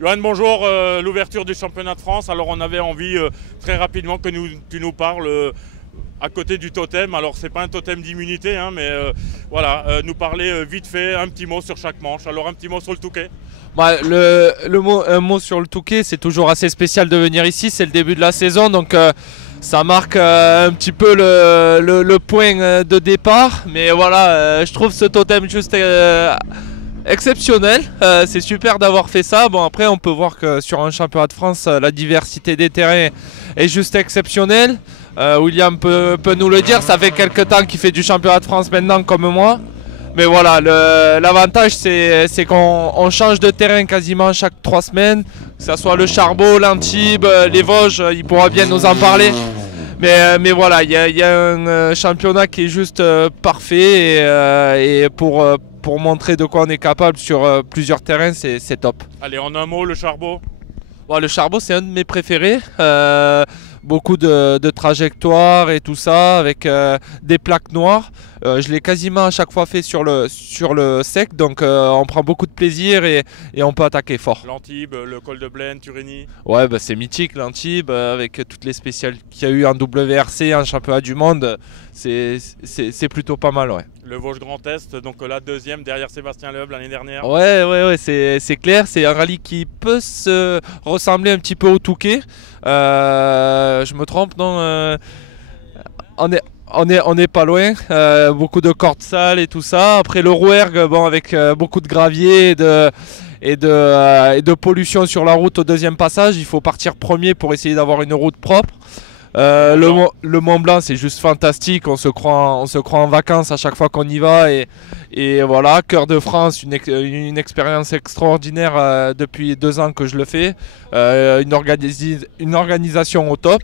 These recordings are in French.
Johan, bonjour. L'ouverture du championnat de France. Alors, on avait envie très rapidement que tu nous parles à côté du totem. Alors, c'est pas un totem d'immunité, hein, mais voilà, nous parler vite fait, un petit mot sur chaque manche. Alors, un petit mot sur le Touquet. Bah, un mot sur le Touquet, c'est toujours assez spécial de venir ici. C'est le début de la saison, donc ça marque un petit peu le point de départ. Mais voilà, je trouve ce totem juste exceptionnel. C'est super d'avoir fait ça. Bon, après, on peut voir que sur un championnat de France, la diversité des terrains est juste exceptionnelle. William peut nous le dire. Ça fait quelques temps qu'il fait du championnat de France maintenant, comme moi. Mais voilà, l'avantage c'est qu'on change de terrain quasiment chaque 3 semaines. Que ce soit le Charbot, l'Antibes, les Vosges, il pourra bien nous en parler. Mais voilà, il y a un championnat qui est juste parfait et pour montrer de quoi on est capable sur plusieurs terrains, c'est top. Allez, en un mot, le Charbot. Bon, le Charbot, c'est un de mes préférés. Beaucoup de trajectoires et tout ça, avec des plaques noires. Je l'ai quasiment à chaque fois fait sur le sec, donc on prend beaucoup de plaisir et on peut attaquer fort. L'Antibes, le col de Blaine, Turini. Ouais, bah, c'est mythique l'Antibes, avec toutes les spéciales qu'il y a eu en WRC, en championnat du monde. C'est plutôt pas mal, ouais. Le Vosges Grand Est, donc la deuxième derrière Sébastien Loeb l'année dernière. Ouais, c'est clair. C'est un rallye qui peut se ressembler un petit peu au Touquet. Je me trompe, non on est pas loin. Beaucoup de cordes sales et tout ça. Après le Rouergue, bon, avec beaucoup de gravier et de pollution sur la route au deuxième passage. Il faut partir premier pour essayer d'avoir une route propre. Le Mont Blanc, c'est juste fantastique. On se croit en vacances à chaque fois qu'on y va. Et voilà, Cœur de France, une expérience extraordinaire depuis 2 ans que je le fais. Une organisation au top.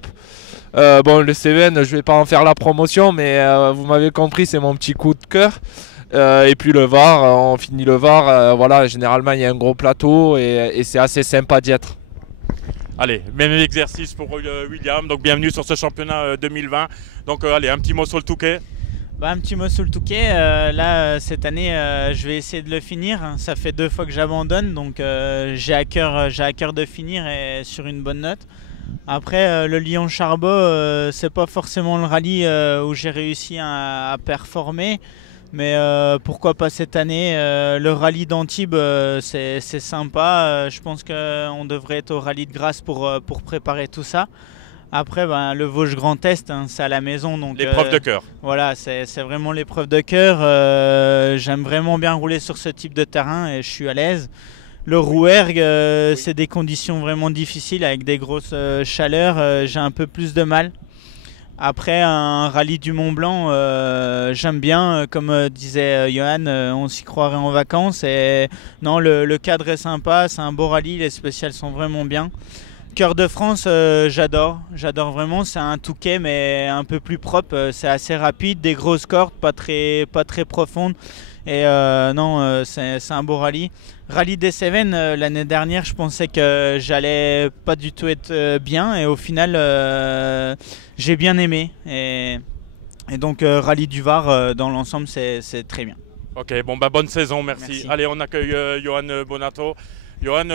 Bon, le Cévennes, je vais pas en faire la promotion, mais vous m'avez compris, c'est mon petit coup de cœur. Et puis le Var, on finit le Var. Voilà, généralement, il y a un gros plateau et c'est assez sympa d'y être. Allez, même exercice pour William, donc bienvenue sur ce championnat 2020. Donc allez, un petit mot sur le Touquet. Bah, un petit mot sur le Touquet. Cette année, je vais essayer de le finir. Ça fait 2 fois que j'abandonne, donc j'ai à cœur de finir et sur une bonne note. Après, le Lyon-Charbot, c'est pas forcément le rallye où j'ai réussi à performer. Mais pourquoi pas cette année. Le rallye d'Antibes, c'est sympa. Je pense qu'on devrait être au rallye de Grasse pour préparer tout ça. Après, ben, le Vosges Grand Est, hein, c'est à la maison. L'épreuve de cœur. Voilà, c'est vraiment l'épreuve de cœur. J'aime vraiment bien rouler sur ce type de terrain et je suis à l'aise. Le Rouergue, c'est des conditions vraiment difficiles avec des grosses chaleurs. J'ai un peu plus de mal. Après, un rallye du Mont Blanc, j'aime bien. Comme disait Johan, on s'y croirait en vacances. Et non, le cadre est sympa, c'est un beau rallye, les spéciales sont vraiment bien. Cœur de France, j'adore vraiment. C'est un Touquet, mais un peu plus propre. C'est assez rapide, des grosses cordes, pas très profondes. Et non, c'est un beau rallye. Rallye des Cévennes, l'année dernière, je pensais que j'allais pas du tout être bien. Et au final, j'ai bien aimé. Et donc, rallye du Var, dans l'ensemble, c'est très bien. Ok, bon, bah bonne saison, merci. Allez, on accueille Johan Bonato. Johan,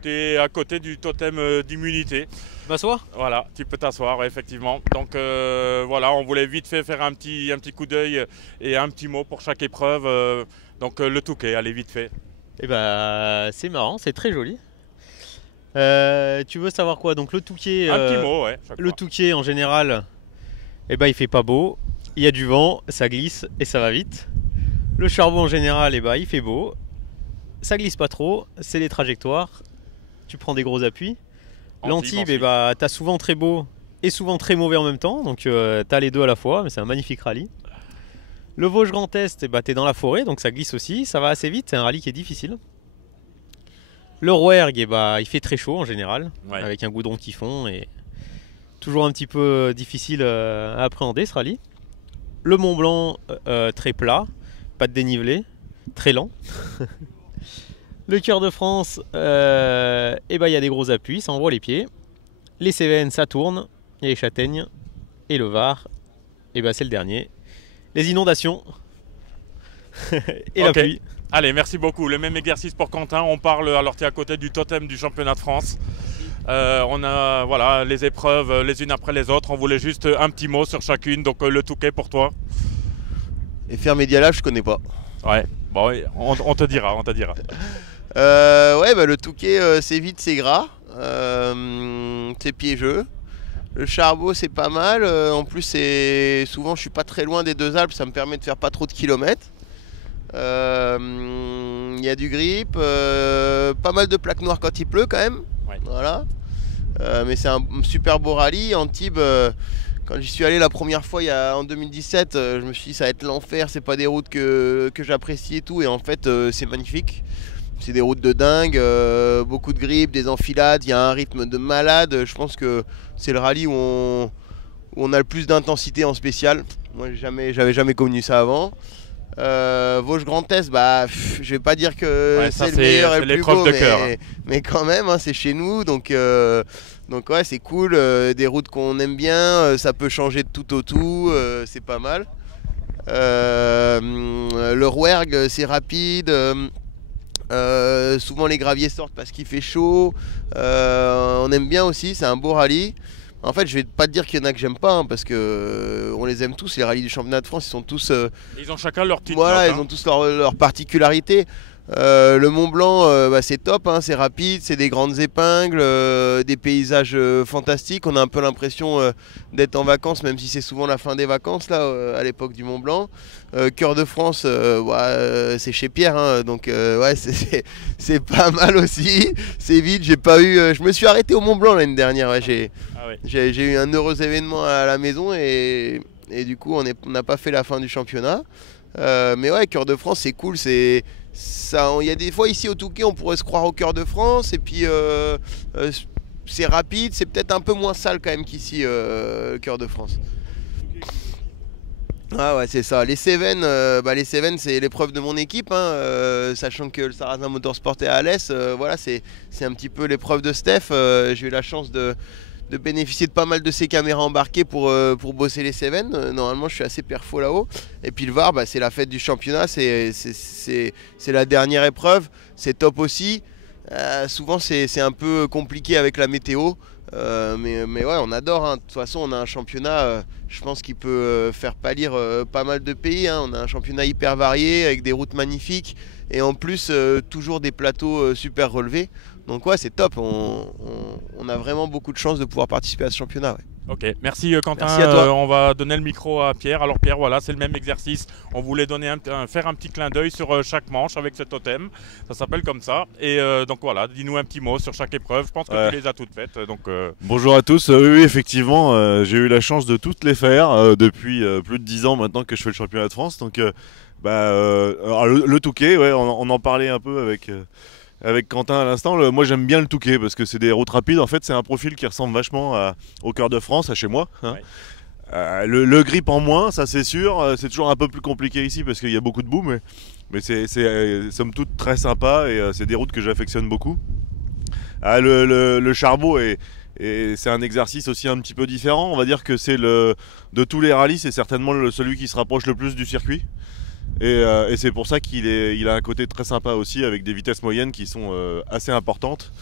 tu es à côté du totem d'immunité. Je m'assois ? Voilà, tu peux t'asseoir, ouais, effectivement. Donc voilà, on voulait vite fait faire un petit coup d'œil et un petit mot pour chaque épreuve. Donc le Touquet, allez, vite fait. Eh bah, c'est marrant, c'est très joli. Tu veux savoir quoi? Donc le Touquet, Un petit mot, ouais. le Touquet en général, eh bah, il fait pas beau. Il y a du vent, ça glisse et ça va vite. Le Charbot en général, eh bah, il fait beau. Ça glisse pas trop, c'est les trajectoires. Tu prends des gros appuis. L'Antibes, eh bah, t'as souvent très beau et souvent très mauvais en même temps. Donc t'as les deux à la fois, mais c'est un magnifique rallye. Le Vosges Grand Est, eh bah, t'es dans la forêt, donc ça glisse aussi, ça va assez vite, c'est un rallye qui est difficile. Le Rouergue, eh bah, il fait très chaud en général, ouais, avec un goudron qui fond et toujours un petit peu difficile à appréhender ce rallye. Le Mont Blanc, très plat, pas de dénivelé, très lent. Le Cœur de France, eh bah, y a des gros appuis, ça envoie les pieds. Les Cévennes, ça tourne, il y a les châtaignes. Et le Var, eh bah, c'est le dernier. Les inondations et la pluie. Allez, merci beaucoup. Le même exercice pour Quentin. On parle, alors tu es à côté du totem du championnat de France. On a voilà, les épreuves les unes après les autres. On voulait juste un petit mot sur chacune. Donc le Touquet pour toi. Et faire Médiala, je connais pas. Ouais, bon, on te dira, on te dira. Ouais, bah, le Touquet, c'est vite, c'est gras. C'est piégeux. Le Charbot, c'est pas mal. En plus, souvent, je suis pas très loin des deux Alpes. Ça me permet de faire pas trop de kilomètres. Il y a du grip, pas mal de plaques noires quand il pleut quand même. Ouais. Voilà. Mais c'est un super beau rallye. Antibes, quand j'y suis allé la première fois en 2017, je me suis dit ça va être l'enfer, c'est pas des routes que j'apprécie et tout. Et en fait, c'est magnifique. C'est des routes de dingue, beaucoup de grip, des enfilades, il y a un rythme de malade. Je pense que c'est le rallye où on a le plus d'intensité en spécial. Moi, j'avais jamais connu ça avant. Vosges Grand Est, je vais pas dire que c'est le meilleur et le plus beau, mais quand même, hein, c'est chez nous, donc ouais, c'est cool. Des routes qu'on aime bien, ça peut changer de tout au tout, c'est pas mal. Le Rouergue, c'est rapide. Souvent les graviers sortent parce qu'il fait chaud. On aime bien aussi, c'est un beau rallye. En fait, je vais pas te dire qu'il y en a que j'aime pas, hein, parce que on les aime tous. Les rallyes du championnat de France, ils sont tous. Ils ont chacun leur petite voilà, note, ils ont tous leur particularité. Le Mont Blanc, c'est top, hein, c'est rapide, c'est des grandes épingles, des paysages fantastiques. On a un peu l'impression d'être en vacances, même si c'est souvent la fin des vacances là, à l'époque du Mont Blanc. Cœur de France, c'est chez Pierre, hein, donc ouais, c'est pas mal aussi. C'est vite, j'ai pas eu. Je me suis arrêté au Mont Blanc l'année dernière. Ouais, j'ai eu un heureux événement à la maison et du coup on n'a pas fait la fin du championnat. Mais ouais, Cœur de France, c'est cool. Il y a des fois ici au Touquet, on pourrait se croire au Cœur de France, et puis c'est rapide, c'est peut-être un peu moins sale quand même qu'ici, Cœur de France. Ah ouais, c'est ça. Les Cévennes, c'est l'épreuve de mon équipe, hein, sachant que le Sarrazin Motorsport est à Alès. Voilà, c'est un petit peu l'épreuve de Steph. J'ai eu la chance de bénéficier de pas mal de ces caméras embarquées pour bosser les Cévennes. Normalement, je suis assez perfo là-haut. Et puis le Var, c'est la fête du championnat, c'est la dernière épreuve, c'est top aussi. Souvent, c'est un peu compliqué avec la météo, mais ouais, on adore, hein. De toute façon, on a un championnat, je pense, qui peut faire pâlir pas mal de pays, hein. On a un championnat hyper varié, avec des routes magnifiques, et en plus, toujours des plateaux super relevés. Donc ouais, c'est top, on a vraiment beaucoup de chance de pouvoir participer à ce championnat. Ouais. Ok, merci Quentin. Merci à toi. On va donner le micro à Pierre. Alors Pierre, voilà, c'est le même exercice. On voulait faire un petit clin d'œil sur chaque manche avec ce totem. Ça s'appelle comme ça. Et donc voilà, dis-nous un petit mot sur chaque épreuve. Je pense que tu les as toutes faites. Donc, Bonjour à tous. Oui, effectivement, j'ai eu la chance de toutes les faire depuis plus de 10 ans maintenant que je fais le championnat de France. Donc alors, le Touquet, ouais, on en parlait un peu avec Quentin à l'instant. Moi j'aime bien le Touquet parce que c'est des routes rapides. En fait, c'est un profil qui ressemble vachement au Cœur de France, à chez moi, hein. Ouais. Le grip en moins, ça c'est sûr. C'est toujours un peu plus compliqué ici parce qu'il y a beaucoup de boue, mais c'est somme toute très sympa, et c'est des routes que j'affectionne beaucoup. Le Charbot c'est un exercice aussi un petit peu différent. On va dire que de tous les rallyes, c'est certainement celui qui se rapproche le plus du circuit. Et c'est pour ça qu'il a un côté très sympa aussi, avec des vitesses moyennes qui sont assez importantes,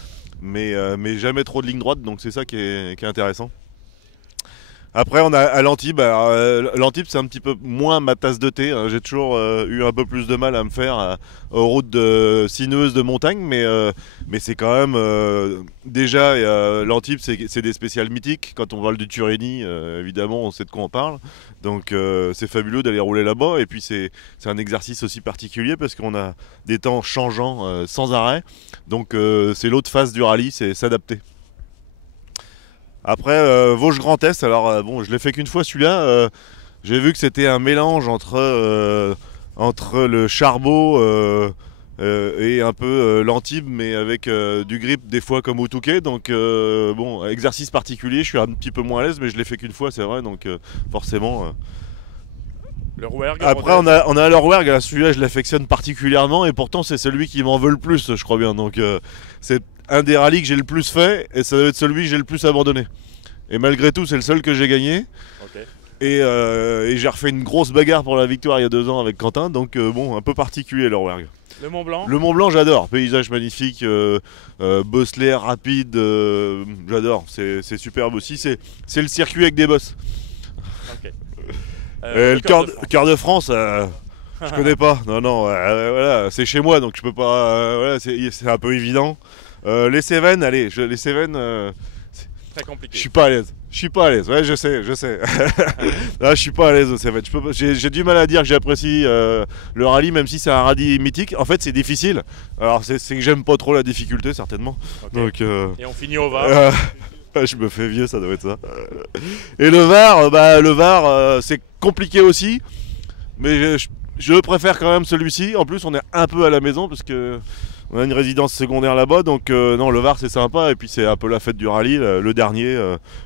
mais jamais trop de ligne droite, donc c'est ça qui est intéressant. Après, on a à l'Antibes. L'Antibes, c'est un petit peu moins ma tasse de thé, hein. J'ai toujours eu un peu plus de mal à me faire aux routes sinueuses de montagne, mais c'est quand même déjà l'Antibes, c'est des spéciales mythiques. Quand on parle du Turini, évidemment, on sait de quoi on parle. Donc c'est fabuleux d'aller rouler là-bas. Et puis c'est un exercice aussi particulier parce qu'on a des temps changeants sans arrêt. Donc c'est l'autre face du rallye, c'est s'adapter. Après, Vosges Grand Est, alors bon, je l'ai fait qu'une fois celui-là. J'ai vu que c'était un mélange entre le Charbot et un peu l'Antibes, mais avec du grip des fois comme au Touquet. Donc bon, exercice particulier, je suis un petit peu moins à l'aise, mais je l'ai fait qu'une fois, c'est vrai, donc forcément... Le Rouergue. Après, on a le Rouergue, celui-là je l'affectionne particulièrement, et pourtant c'est celui qui m'en veut le plus, je crois bien. Donc c'est un des rallyes que j'ai le plus fait, et ça doit être celui que j'ai le plus abandonné. Et malgré tout, c'est le seul que j'ai gagné. Okay. Et j'ai refait une grosse bagarre pour la victoire il y a 2 ans avec Quentin, donc bon, un peu particulier le Rouergue. Le Mont Blanc. Le Mont Blanc, j'adore. Paysage magnifique, bosselé, rapide, j'adore. C'est superbe aussi. C'est le circuit avec des bosses. Ok. Le Cœur de France, je connais pas. Non, voilà, c'est chez moi, donc je peux pas. Voilà, c'est un peu évident. Les Cévennes, allez, les Cévennes. Très compliqué. Je suis pas à l'aise. Ouais, je sais. Là, je suis pas à l'aise aux Cévennes. J'ai du mal à dire que j'apprécie le rallye, même si c'est un rallye mythique. En fait, c'est difficile. Alors, c'est que j'aime pas trop la difficulté, certainement. Okay. Donc, et on finit au Var. Je me fais vieux, ça doit être ça. Et le Var, c'est compliqué aussi. Mais je préfère quand même celui-ci. En plus, on est un peu à la maison parce que on a une résidence secondaire là-bas. Donc, non, le Var, c'est sympa. Et puis, c'est un peu la fête du rallye, le dernier.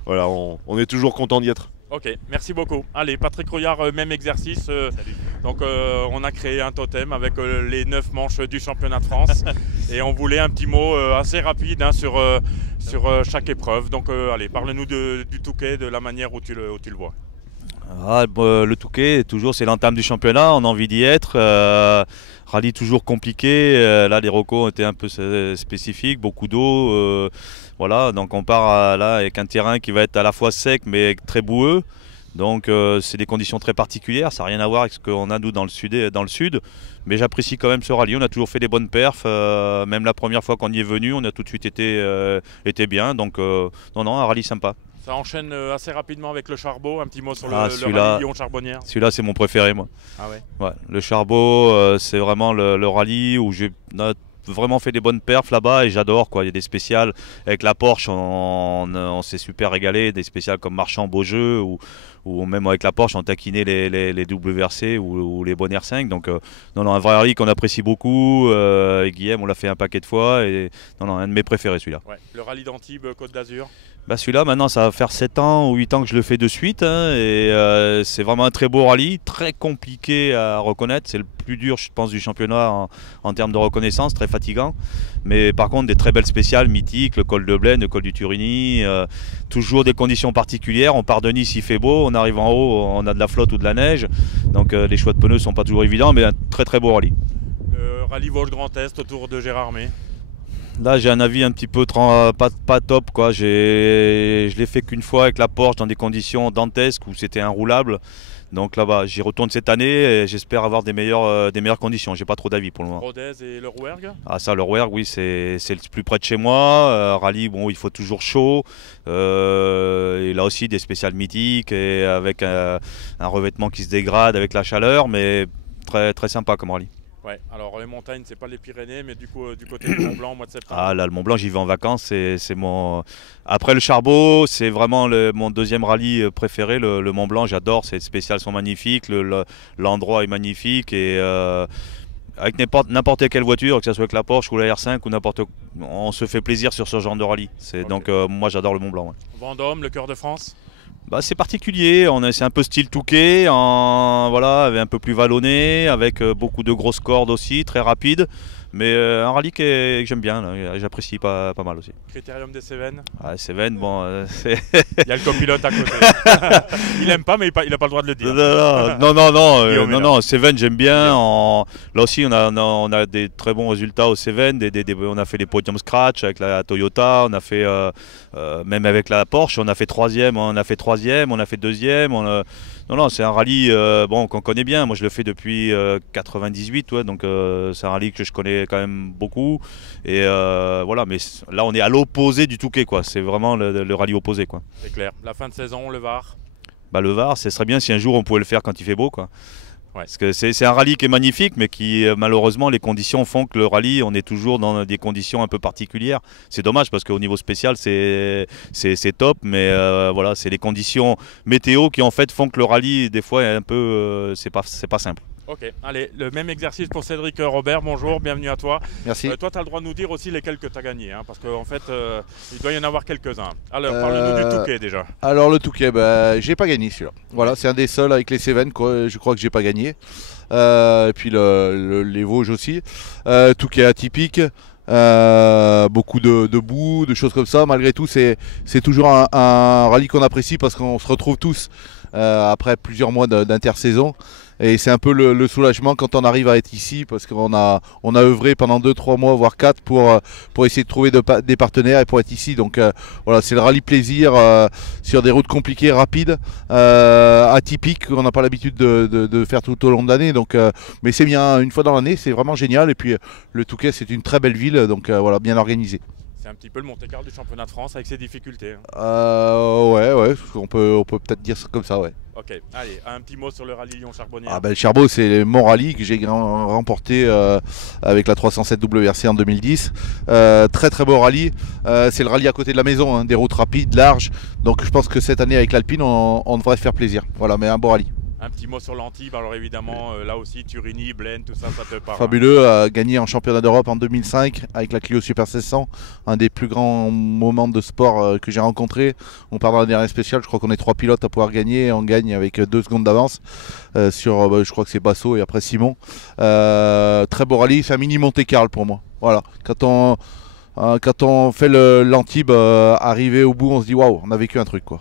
Voilà, on est toujours content d'y être. Ok, merci beaucoup. Allez, Patrick Rouillard, même exercice. Donc, on a créé un totem avec les 9 manches du championnat de France. Et on voulait un petit mot assez rapide sur chaque épreuve. Donc, allez, parle-nous du Touquet, de la manière où tu le vois. Le Touquet, toujours, c'est l'entame du championnat, on a envie d'y être. Rallye toujours compliqué, là les recos ont été un peu spécifiques, beaucoup d'eau. Voilà, donc on part là avec un terrain qui va être à la fois sec mais très boueux. Donc c'est des conditions très particulières, ça n'a rien à voir avec ce qu'on a nous dans le sud. Mais j'apprécie quand même ce rallye, on a toujours fait des bonnes perfs. Même la première fois qu'on y est venu, on a tout de suite été bien. Donc non, un rallye sympa. Ça enchaîne assez rapidement avec le Charbot. Un petit mot sur le rallye Lyon-Charbonnière. Celui-là, c'est mon préféré, moi. Ah ouais. Ouais, le Charbot, c'est vraiment le rallye où j'ai vraiment fait des bonnes perfs là-bas et j'adore, quoi. Il y a des spéciales avec la Porsche, on s'est super régalé. Des spéciales comme Marchand Beaujeu ou même avec la Porsche, on taquinait les WRC ou les bonnes R5. Donc, un vrai rallye qu'on apprécie beaucoup. Et Guillaume, on l'a fait un paquet de fois. Et un de mes préférés, celui-là. Ouais. Le rallye d'Antibes, Côte d'Azur. Celui-là, maintenant, ça va faire 7 ans ou 8 ans que je le fais de suite. Et c'est vraiment un très beau rallye, très compliqué à reconnaître. C'est le plus dur, je pense, du championnat en termes de reconnaissance, très fatigant. Mais par contre, des très belles spéciales, mythiques, le col de Blaine, le col du Turini. Toujours des conditions particulières. On part de Nice, il fait beau. On arrive en haut, on a de la flotte ou de la neige. Donc les choix de pneus ne sont pas toujours évidents, mais un très très beau rallye. Le rallye Vosges Grand Est autour de Gérardmer. Là, j'ai un avis un petit peu pas top, quoi. Je l'ai fait qu'une fois avec la Porsche dans des conditions dantesques où c'était inroulable. Donc là-bas, j'y retourne cette année et j'espère avoir des meilleures conditions. J'ai pas trop d'avis pour le moment. Rodez et le Rouergue. Ah ça, le Rouergue, oui, c'est le plus près de chez moi. Rallye, bon, il faut toujours chaud. Et là aussi, des spéciales mythiques et avec un revêtement qui se dégrade avec la chaleur, mais très très sympa comme rallye. Ouais, alors les montagnes, c'est pas les Pyrénées, mais du côté du Mont Blanc au mois de septembre. Ah là, le Mont Blanc, j'y vais en vacances. C'est mon. Après le Charbot, c'est vraiment mon deuxième rallye préféré, le Mont Blanc. J'adore, ces spéciales sont magnifiques, l'endroit est magnifique et avec n'importe quelle voiture, que ce soit avec la Porsche ou la R5 ou n'importe, on se fait plaisir sur ce genre de rallye. Okay. Donc moi, j'adore le Mont Blanc. Ouais. Vendôme, le cœur de France. C'est particulier, c'est un peu style Touquet, avec un peu plus vallonné, avec beaucoup de grosses cordes aussi, très rapide. Mais un rallye que j'aime bien, j'apprécie pas mal aussi. Critérium des Cévennes. Cévennes, bon, il y a le copilote à côté. Il aime pas, mais il n'a pas le droit de le dire. Non, Cévennes, j'aime bien. Là aussi, on a des très bons résultats aux Cévennes. On a fait les podiums scratch avec la Toyota, on a fait même avec la Porsche, on a fait troisième, on a fait deuxième. Non, c'est un rallye qu'on connaît bien. Moi, je le fais depuis 98, donc c'est un rallye que je connais quand même beaucoup. Et mais là, on est à l'opposé du Touquet, quoi. C'est vraiment le rallye opposé, quoi. C'est clair. La fin de saison, le Var. Le Var, ce serait bien si un jour on pouvait le faire quand il fait beau, quoi. Ouais. Parce que c'est un rallye qui est magnifique, mais qui malheureusement les conditions font que le rallye, on est toujours dans des conditions un peu particulières. C'est dommage parce qu'au niveau spécial c'est top, mais c'est les conditions météo qui en fait font que le rallye des fois est un peu c'est pas simple. Ok, allez, le même exercice pour Cédric Robert, bonjour, bienvenue à toi. Merci. Toi, tu as le droit de nous dire aussi lesquels que tu as gagnés, parce qu'en fait, il doit y en avoir quelques-uns. Alors, parle-nous du Touquet déjà. Alors, le Touquet, j'ai pas gagné celui-là. Voilà, c'est un des seuls avec les Cévennes, je crois que j'ai pas gagné. Et puis les Vosges aussi. Touquet atypique. Beaucoup de boue, de choses comme ça. Malgré tout, c'est toujours un rallye qu'on apprécie parce qu'on se retrouve tous après plusieurs mois d'intersaison. Et c'est un peu le soulagement quand on arrive à être ici, parce qu'on a œuvré pendant 2-3 mois, voire 4, pour essayer de trouver des partenaires et pour être ici. Donc voilà, c'est le rallye plaisir sur des routes compliquées, rapides, atypiques, qu'on n'a pas l'habitude de faire tout au long de l'année. Donc, mais c'est bien, une fois dans l'année, c'est vraiment génial. Et puis le Touquet, c'est une très belle ville, donc voilà, bien organisé. C'est un petit peu le Monte-Carlo du championnat de France avec ses difficultés. Ouais, on peut peut-être dire ça comme ça, ouais. Ok, allez, un petit mot sur le rallye Lyon-Charbonnière. Ah ben, le Charbot, c'est mon rallye que j'ai remporté avec la 307 WRC en 2010. Très très beau rallye. C'est le rallye à côté de la maison, hein, des routes rapides, larges. Donc je pense que cette année avec l'Alpine, on devrait se faire plaisir. Voilà, mais un beau rallye. Un petit mot sur l'Antibes, alors évidemment, là aussi, Turini, Blaine, tout ça, ça te parle. Fabuleux, gagné en championnat d'Europe en 2005 avec la Clio Super 1600, un des plus grands moments de sport que j'ai rencontré. On part dans la dernière spéciale, je crois qu'on est 3 pilotes à pouvoir gagner, et on gagne avec 2 secondes d'avance sur, je crois que c'est Basso et après Simon. Très beau rallye, c'est un mini Monte-Carlo pour moi. Voilà, quand on fait l'Antibes arriver au bout, on se dit waouh, on a vécu un truc quoi.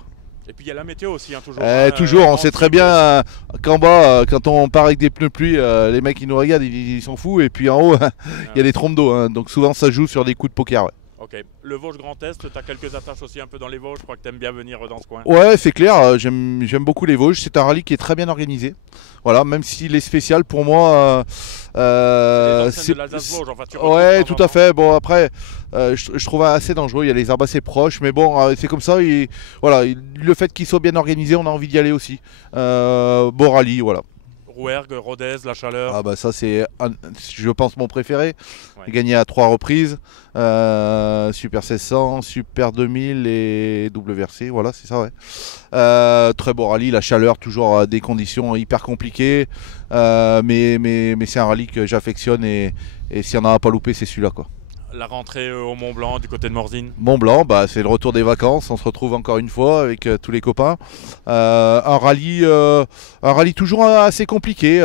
Et puis il y a la météo aussi, hein, toujours. Toujours, on sait très bien qu'en bas, quand on part avec des pneus pluie, les mecs qui nous regardent, ils s'en foutent. Et puis en haut, il y a des trompes d'eau. Hein, donc souvent, ça joue sur des coups de poker. Ouais. Ok. Le Vosges Grand Est, tu as quelques attaches aussi un peu dans les Vosges. Je crois que tu aimes bien venir dans ce coin. Ouais, c'est clair. J'aime beaucoup les Vosges. C'est un rallye qui est très bien organisé. Voilà, même s'il est spécial pour moi. C'est de l'Alsace-Vosges. Enfin, ouais, tout à fait. Bon, après, je trouve assez dangereux. Il y a les arbres assez proches. Mais bon, c'est comme ça. Voilà, le fait qu'il soit bien organisé, on a envie d'y aller aussi. Beau rallye, voilà. Rouergue, Rodez, La Chaleur. Ah bah ça c'est, je pense, mon préféré. Ouais. J'ai gagné à 3 reprises. Super 1600, Super 2000 et WRC, voilà c'est ça ouais. Très beau rallye, La Chaleur, toujours des conditions hyper compliquées. Mais c'est un rallye que j'affectionne et s'il y en a à pas loupé, c'est celui-là quoi. La rentrée au Mont Blanc du côté de Morzine. Mont Blanc, bah, c'est le retour des vacances. On se retrouve encore une fois avec tous les copains. Un rallye toujours assez compliqué.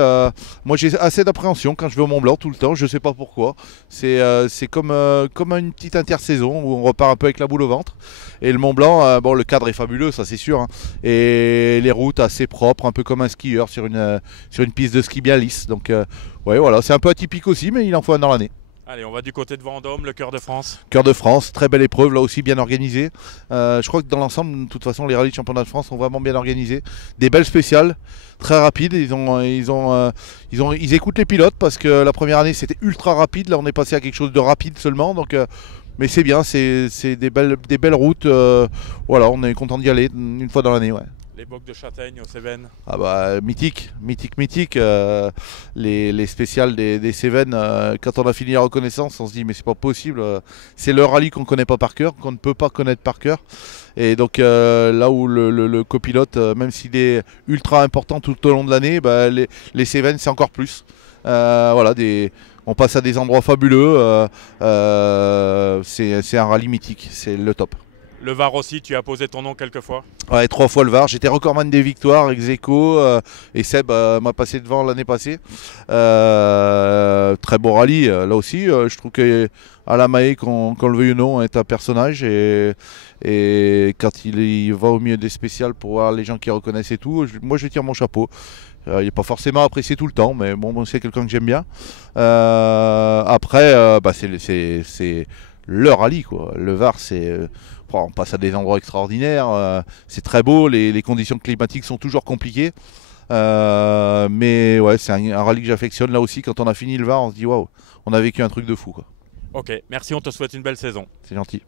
Moi, j'ai assez d'appréhension quand je vais au Mont Blanc tout le temps. Je ne sais pas pourquoi. C'est comme une petite intersaison où on repart un peu avec la boule au ventre. Et le Mont Blanc, bon, le cadre est fabuleux, ça c'est sûr. Hein. Et les routes assez propres, un peu comme un skieur sur une piste de ski bien lisse. Donc, ouais, voilà, c'est un peu atypique aussi, mais il en faut un dans l'année. Allez, on va du côté de Vendôme, le Cœur de France. Cœur de France, très belle épreuve, là aussi bien organisée. Je crois que dans l'ensemble, de toute façon, les rallyes de championnat de France sont vraiment bien organisés. Des belles spéciales, très rapides. Ils écoutent les pilotes parce que la première année c'était ultra rapide. Là, on est passé à quelque chose de rapide seulement. Donc, mais c'est bien, c'est des belles routes. Voilà, on est content d'y aller une fois dans l'année. Ouais. Les bocs de Châtaigne aux Cévennes. Ah bah mythique. Les spéciales des Cévennes, quand on a fini la reconnaissance, on se dit mais c'est pas possible. C'est le rallye qu'on connaît pas par cœur, qu'on ne peut pas connaître par cœur. Et donc là où le copilote, même s'il est ultra important tout au long de l'année, bah, les Cévennes c'est encore plus. Voilà, on passe à des endroits fabuleux. C'est un rallye mythique, c'est le top. Le Var aussi, tu as posé ton nom quelques fois. Ouais, 3 fois le Var. J'étais recordman des victoires, ex-aequo, et Seb m'a passé devant l'année passée. Très beau rallye, là aussi. Je trouve qu'Alain Mahé, qu'on le veuille ou non, est un personnage. Et quand il va au milieu des spéciales pour voir les gens qui reconnaissent et tout, moi je tire mon chapeau. Il n'est pas forcément apprécié tout le temps, mais bon c'est quelqu'un que j'aime bien. Après, c'est le rallye, quoi. Le Var, on passe à des endroits extraordinaires, c'est très beau, les conditions climatiques sont toujours compliquées. Mais ouais, c'est un rallye que j'affectionne. Là aussi, quand on a fini le Var, on se dit waouh, on a vécu un truc de fou, quoi. Ok, merci, on te souhaite une belle saison. C'est gentil.